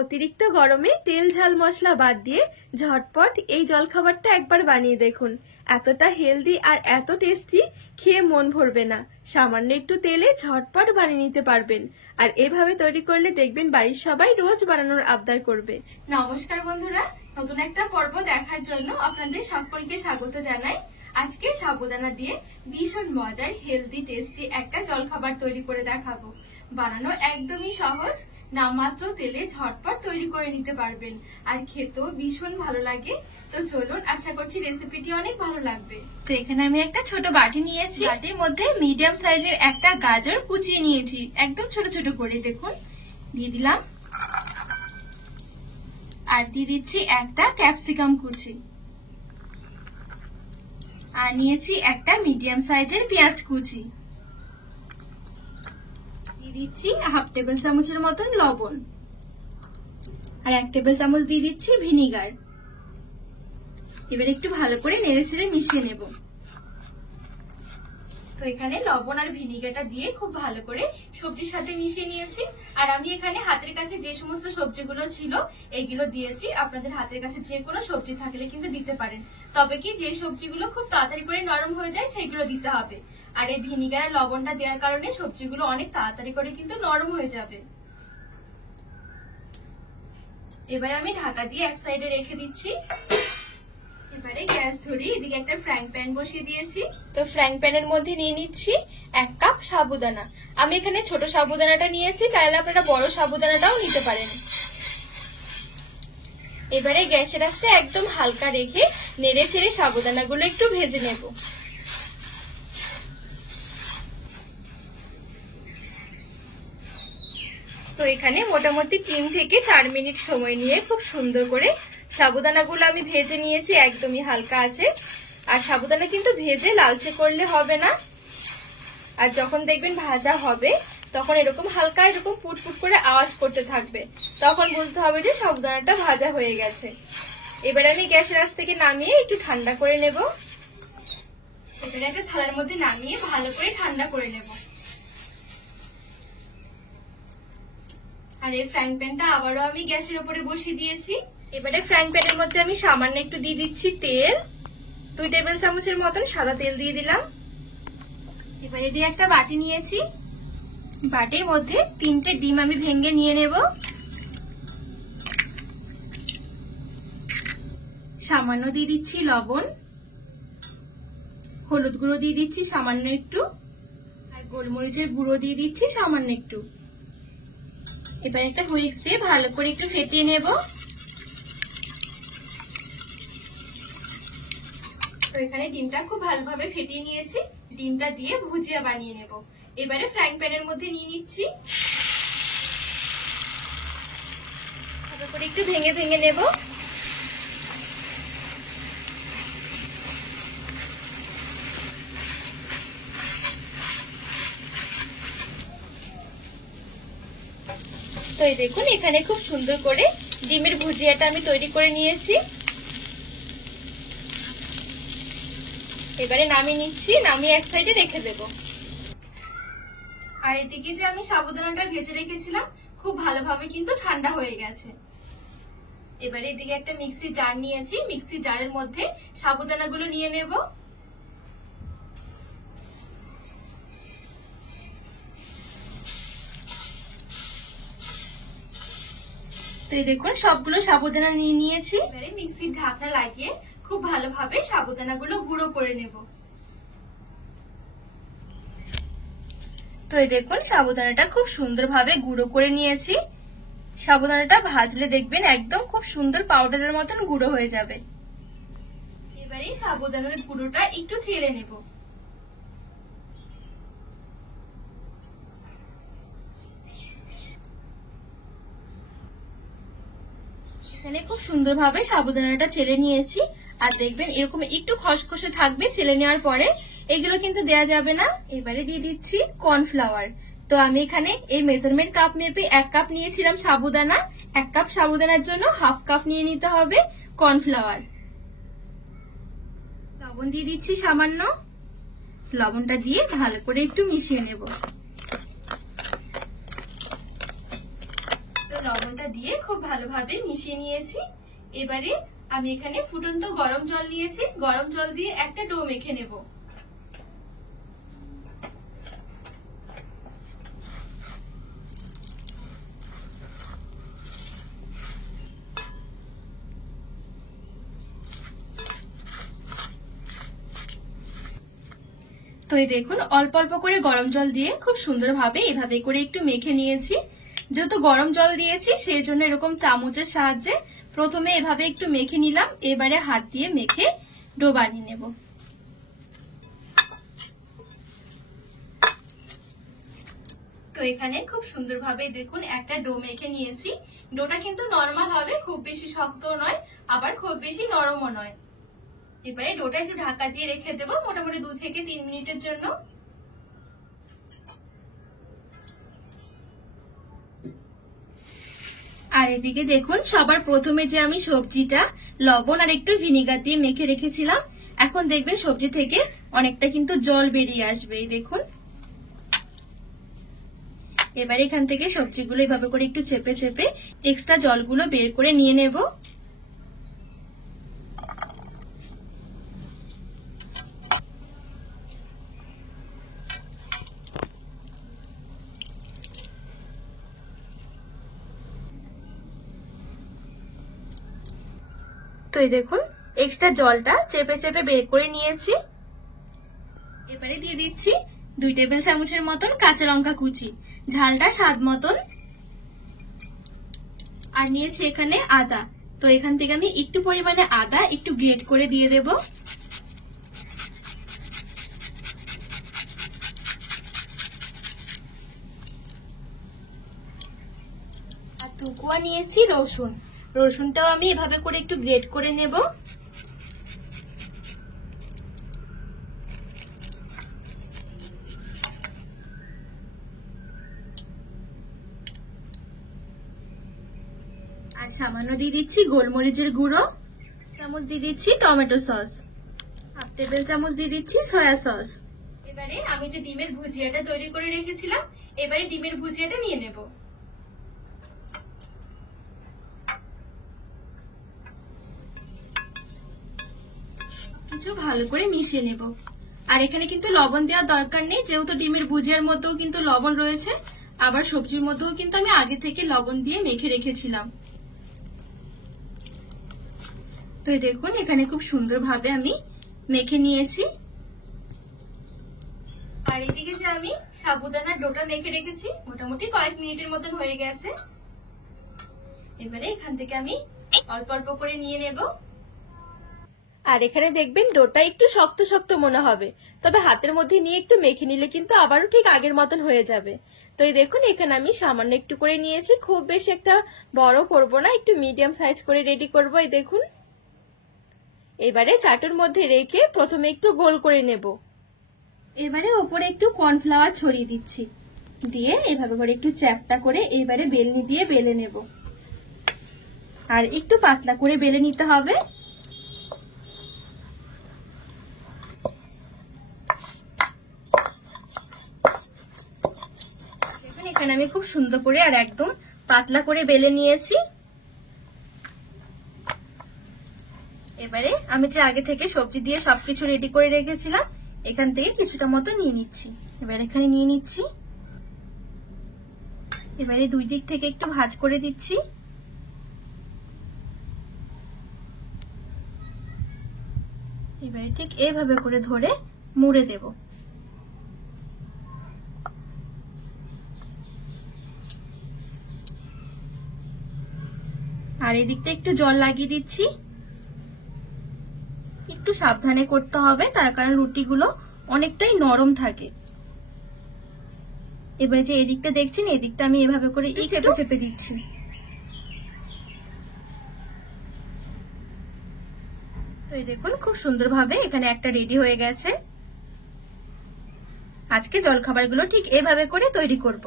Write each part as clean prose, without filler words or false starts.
অতিরিক্ত গরমে তেল ঝাল মশলা বাদ দিয়ে ঝটপট এই জলখাবারটা একবার বানিয়ে দেখুন। এতটা হেলদি আর এত টেস্টি, খেয়ে মন ভরবে না। সামান্য একটু তেলে ঝটপট বানিয়ে নিতে পারবেন, আর এভাবে তৈরি করলে দেখবেন বাড়ির সবাই রোজ বানানোর আবদার করবে। নমস্কার বন্ধুরা, নতুন একটা পর্ব দেখার জন্য আপনাদের সকলকে স্বাগত জানাই। আজকে সাবুদানা দিয়ে ভীষণ মজার হেলদি টেস্টি একটা জলখাবার তৈরি করে দেখাবো। বানানো একদমই সহজ, নামমাত্র তেলে ঝটপট তৈরি করে নিতে পারবেন, আর খেতেও ভীষণ ভালো লাগে। তো চলুন, আশা করছি রেসিপিটি অনেক ভালো লাগবে। তো এখানে আমি একটা ছোট বাটি নিয়েছি, বাটির মধ্যে মিডিয়াম সাইজের একটা গাজর কুচিয়ে নিয়েছি, একদম ছোট ছোট করে দেখুন দিয়ে দিলাম। আর দিয়ে দিচ্ছি একটা ক্যাপসিকাম কুচি, আর নিয়েছি একটা মিডিয়াম সাইজের পেঁয়াজ কুচি, দিয়ে দিচ্ছি হাফ টেবিল চামচের মতন লবণ, আর 1 টেবিল চামচ দিয়ে দিচ্ছি ভিনিগার। এবার একটু ভালো করে নেড়েচেড়ে মিশিয়ে নেব। তো এখানে লবণ আর ভিনিগারটা দিয়ে খুব ভালো করে সবজির সাথে মিশিয়ে নিয়েছি। আর আমি এখানে হাতের কাছে যে সমস্ত সবজিগুলো ছিল এইগুলো দিয়েছি। আপনাদের হাতের কাছে যে কোনো সবজি থাকলে কিন্তু দিতে পারেন, তবে কি যে সবজিগুলো খুব তাড়াতাড়ি করে নরম হয়ে যায় সেগুলো দিতে হবে। আর এই ভিনিগার আর লবণটা দেওয়ার কারণে সবজিগুলো অনেক তাড়াতাড়ি করে কিন্তু নরম হয়ে যাবে। এবারে আমি ঢাকা দিয়ে এক সাইডে রেখে দিচ্ছি। এবারে গ্যাস ধরিয়ে এদিকে একটা ফ্রাইং প্যান বসিয়ে দিয়েছি। তো ফ্রাইং প্যানের মধ্যে নিয়ে নিচ্ছি 1 কাপ সাবুদানা। আমি এখানে ছোট সাবুদানাটা নিয়েছি, চাইলে আপনারা বড় সাবুদানাটাও নিতে পারেন। এবারে গ্যাসের আঁচটা একদম হালকা রেখে নেড়ে ছেড়ে সাবুদানাগুলো একটু ভেজে নেব। তো এখানে মোটামুটি 3 থেকে 4 মিনিট সময় নিয়ে খুব সুন্দর করে সাবুদানাগুলো আমি ভেজে নিয়েছি, একদমই হালকা আছে। আর সাবুদানা কিন্তু ভেজে লালচে করলে হবে না। আর যখন দেখবেন ভাজা হবে তখন এরকম হালকা এরকম পুটপুট করে আওয়াজ করতে থাকবে, তখন বুঝতে হবে যে সাবুদানাটা ভাজা হয়ে গেছে। এবার আমি গ্যাসের আঁচ থেকে নামিয়ে একটু ঠান্ডা করে নেব। এবার একটা থালার মধ্যে নামিয়ে ভালো করে ঠান্ডা করে নেব। আর এই ফ্রাইং প্যানটা আবারও আমি গ্যাসের উপরে বসিয়ে দিয়েছি। এবারে ফ্রাইং প্যানের মধ্যে আমি সামান্য একটু দিয়ে দিচ্ছি তেল, 2 টেবিল চামচের মতন সাদা তেল দিয়ে দিলাম। এবারে দিয়ে একটা বাটি নিয়েছি, বাটির মধ্যে 3টে ডিম আমি ভেঙে নিয়ে নেব। সামান্য দিয়ে দিচ্ছি লবণ, হলুদ গুঁড়ো দিয়ে দিচ্ছি সামান্য একটু, আর গোলমরিচের গুঁড়ো দিয়ে দিচ্ছি সামান্য একটু। এবার একটা হুইস্ক দিয়ে ভালো করে একটু ফেটিয়ে নেব। তো এখানে ডিমটা খুব ভালোভাবে ফেটিয়ে নিয়েছি, ডিমটা দিয়ে ভুজিয়া বানিয়ে নেব। এবারে ফ্রাইং প্যানের মধ্যে নিয়ে নিচ্ছি, ভালো করে একটু ভেঙে ভেঙে নেব। তো এই দেখুন এখানে খুব সুন্দর করে ডিমের ভুজিয়াটা আমি তৈরি করে নিয়েছি। এবারে নামিয়ে নিচ্ছি, নামিয়ে এক সাইডে রেখে দেব। আর এদিকে যে আমি সাবুদানাটা ভেজে রেখেছিলাম খুব ভালোভাবে কিন্তু ঠান্ডা হয়ে গেছে। এবারে এদিকে একটা মিক্সি জার নিয়েছি, মিক্সি জারের মধ্যে সাবুদানাগুলো নিয়ে নেব। তো এই দেখুন সবগুলো সাবুদানা নিয়ে নিয়েছি। এবারে মিক্সির ঢাকনা লাগিয়ে খুব ভালোভাবে সাবুদানাগুলো গুঁড়ো করে নেব। তো এই দেখুন সাবুদানাটা খুব সুন্দরভাবে গুঁড়ো করে নিয়েছি। সাবুদানাটা ভাজলে দেখবেন একদম খুব সুন্দর পাউডারের মতন গুঁড়ো হয়ে যাবে। এবারে সাবুদানার গুঁড়োটা একটু চেলে নেব। এখানে খুব সুন্দরভাবে সাবুদানাটা চেলে নিয়েছি। আর দেখবেন এরকম একটু খসখসে থাকবে চেলে নেওয়ার পরে, এগুলো কিন্তু দেয়া যাবে না। এবারে দিয়ে দিচ্ছি কর্নফ্লাওয়ার। তো আমি এখানে এই মেজারমেন্ট কাপ মেপে 1 কাপ নিয়েছিলাম সাবুদানা, 1 কাপ সাবুদানার জন্য হাফ কাপ নিয়ে নিতে হবে কর্নফ্লাওয়ার। লবণ দিয়ে দিচ্ছি সামান্য, লবণটা দিয়ে ভালো করে একটু মিশিয়ে নেব। লবণটা লবণটা দিয়ে খুব ভালোভাবে মিশিয়ে নিয়েছি। এবারে আমি এখানে ফুটন্ত গরম জল নিয়েছি, গরম জল দিয়ে একটা ডো মেখে নেব। তো এই দেখুন অল্প অল্প করে গরম জল দিয়ে খুব সুন্দরভাবে এভাবে করে একটু মেখে নিয়েছি। যেহেতু গরম জল দিয়েছি সেই জন্য এরকম চামচের সাহায্যে প্রথমে এভাবে একটু মেখে নিলাম, এবারে হাত দিয়ে মেখে ডো বানিয়ে নেব। তো এখানে খুব সুন্দরভাবে দেখুন একটা ডো মেখে নিয়েছি। ডোটা কিন্তু নরমাল হবে, খুব বেশি শক্ত নয় আবার খুব বেশি নরমও নয়। এবারে ডোটা একটু ঢাকা দিয়ে রেখে দেবো মোটামুটি 2 থেকে 3 মিনিটের জন্য। আর এদিকে দেখুন সবার প্রথমে যে আমি সবজিটা লবণ আর একটু ভিনেগার দিয়ে মেখে রেখেছিলাম, এখন দেখবেন সবজি থেকে অনেকটা কিন্তু জল বেরিয়ে আসবে। এই দেখুন এবার এখান থেকে সবজিগুলো এভাবে করে একটু চেপে চেপে এক্সট্রা জলগুলো বের করে নিয়ে নেব। তো এই দেখুন এক্সট্রা জলটা চেপে চেপে বের করে নিয়েছি। এবারে দিয়ে দিচ্ছি 2 টেবিল চামচের মতন কাঁচা লঙ্কা কুচি, ঝালটা স্বাদ মতন। আর নিয়েছি এখানে আদা, তো এখান থেকে আমি একটু পরিমাণে আদা একটু গ্রেট করে দিয়ে দেব। আর 2 কোয়া নিয়েছি রসুন, রসুনটাও আমি এভাবে করে একটু গ্রেট করে নেব। আর সামান্য দিয়ে দিচ্ছি গোলমরিচের গুঁড়ো, চামচ দিয়ে দিচ্ছি টমেটো সস, 1/2 টেবিল চামচ দিয়ে দিচ্ছি সয়া সস। এবারে আমি যে ডিমের ভুজিয়াটা তৈরি করে রেখেছিলাম, এবারে ডিমের ভুজিয়াটা নিয়ে নেব। কিছু ভালো করে মিশিয়ে নেব। আর এখানে কিন্তু লবণ দেওয়ার দরকার নেই, যেহেতু ডিমের ভুজিয়ার মধ্যেও কিন্তু লবণ রয়েছে, আবার সবজির মধ্যেও কিন্তু আমি আগে থেকে লবণ দিয়ে মেখে রেখেছিলাম। তো দেখুন এখানে খুব সুন্দরভাবে আমি মেখে নিয়েছি। আর এদিকে যে আমি সাবুদানার ডোটা মেখে রেখেছি মোটামুটি কয়েক মিনিটের মতন হয়ে গেছে। এবারে এখান থেকে আমি অল্প অল্প করে নিয়ে নেব। আর এখানে দেখবেন ডোটা একটু শক্ত শক্ত মনে হবে, তবে হাতের মধ্যে নিয়ে একটু মেখে নিলে কিন্তু আবারও ঠিক আগের মতন হয়ে যাবে। তো এই দেখুন এখানে আমি সামান্য একটু করে নিয়েছি, খুব বেশি একটা বড় করব না, একটু মিডিয়াম সাইজ করে রেডি করব। এই দেখুন এবারে চাটুর মধ্যে রেখে প্রথমে একটু গোল করে নেব। এবারে ওপরে একটু কর্নফ্লাওয়ার ছড়িয়ে দিচ্ছি, দিয়ে এভাবে করে একটু চ্যাপটা করে এবারে বেলনি দিয়ে বেলে নেব। আর একটু পাতলা করে বেলে নিতে হবে। এখানে আমি খুব সুন্দর করে আর একদম পাতলা করে বেলে নিয়েছি। এবারে আমি যে আগে থেকে সবজি দিয়ে সবকিছু রেডি করে রেখেছিলাম, এখান থেকে কিছুটা মতো নিয়ে নিচ্ছি। এবার এখানে নিয়ে নিচ্ছি। এবারে 2 দিক থেকে একটু ভাঁজ করে দিচ্ছি। এবারে ঠিক এইভাবে করে ধরে মুড়ে দেব। আর এই দিকটা একটু জল লাগিয়ে দিচ্ছি, একটু সাবধানে করতে হবে তার কারণ রুটিগুলো অনেকটাই নরম থাকে। এবার যে এদিকটা দেখছেন, এদিকটা আমি এভাবে করে চেপে চেপে দিচ্ছি। তো এই দেখুন খুব সুন্দরভাবে এখানে একটা রেডি হয়ে গেছে। আজকে জলখাবারগুলো ঠিক এভাবে করে তৈরি করব।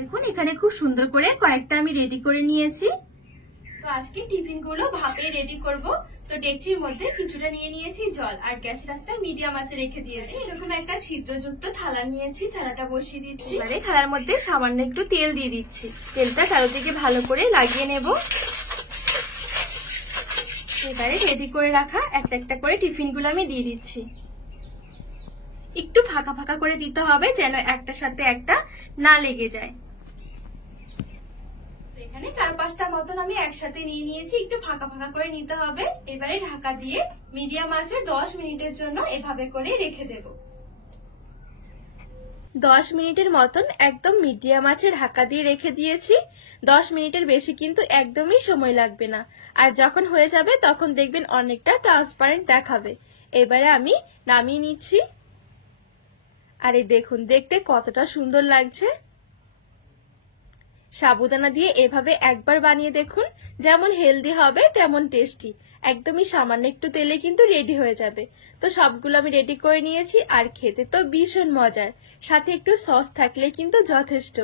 দেখুন এখানে খুব সুন্দর করে কয়েকটা আমি রেডি করে নিয়েছি। তো আজকে টিফিন গুলো ভাপে রেডি করব, তো ডেকচির মধ্যে কিছুটা নিয়ে নিয়েছি জল আর গ্যাসের আঁচটা মিডিয়াম আঁচে রেখে দিয়েছি। এরকম একটা ছিদ্রযুক্ত থালা নিয়েছি, থালাটা বসিয়ে দিচ্ছি। এবারে থালার মধ্যে সামান্য একটু তেল দিয়ে দিচ্ছি, তেলটা চারদিকে ভালো করে লাগিয়ে নেব। এবারে রেডি করে রাখা একটা একটা করে টিফিনগুলো আমি দিয়ে দিচ্ছি। একটু ফাঁকা ফাঁকা করে দিতে হবে যেন একটার সাথে একটা না লেগে যায়। এখানে 4-5টা মতন আমি একসাথে নিয়ে নিয়েছি, একটু ফাঁকা ফাঁকা করে নিতে হবে। এবারে ঢাকা দিয়ে মিডিয়াম আঁচে 10 মিনিটের জন্য এভাবে করে রেখে দেব। 10 মিনিটের মতন একদম মিডিয়াম আঁচে ঢাকা দিয়ে রেখে দিয়েছি। 10 মিনিটের বেশি কিন্তু একদমই সময় লাগবে না। আর যখন হয়ে যাবে তখন দেখবেন অনেকটা ট্রান্সপারেন্ট দেখাবে। এবারে আমি নামিয়ে নিচ্ছি। আর এই দেখুন দেখতে কতটা সুন্দর লাগছে। সাবুদানা দিয়ে এভাবে একবার বানিয়ে দেখুন, যেমন হেলদি হবে তেমন টেস্টি। একদমই সামান্য একটু তেলে কিন্তু রেডি হয়ে যাবে। তো সবগুলো আমি রেডি করে নিয়েছি আর খেতে তো ভীষণ মজার, সাথে একটু সস থাকলে কিন্তু যথেষ্ট।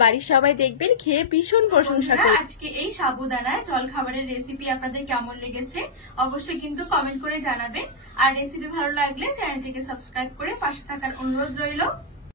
বাড়ির সবাই দেখবেন খেয়ে ভীষণ প্রশংসা করে। আজকে এই সাবুদানায় জলখাবারের রেসিপি আপনাদের কেমন লেগেছে অবশ্যই কিন্তু কমেন্ট করে জানাবেন। আর রেসিপি ভালো লাগলে চ্যানেলটিকে সাবস্ক্রাইব করে পাশে থাকার অনুরোধ রইল।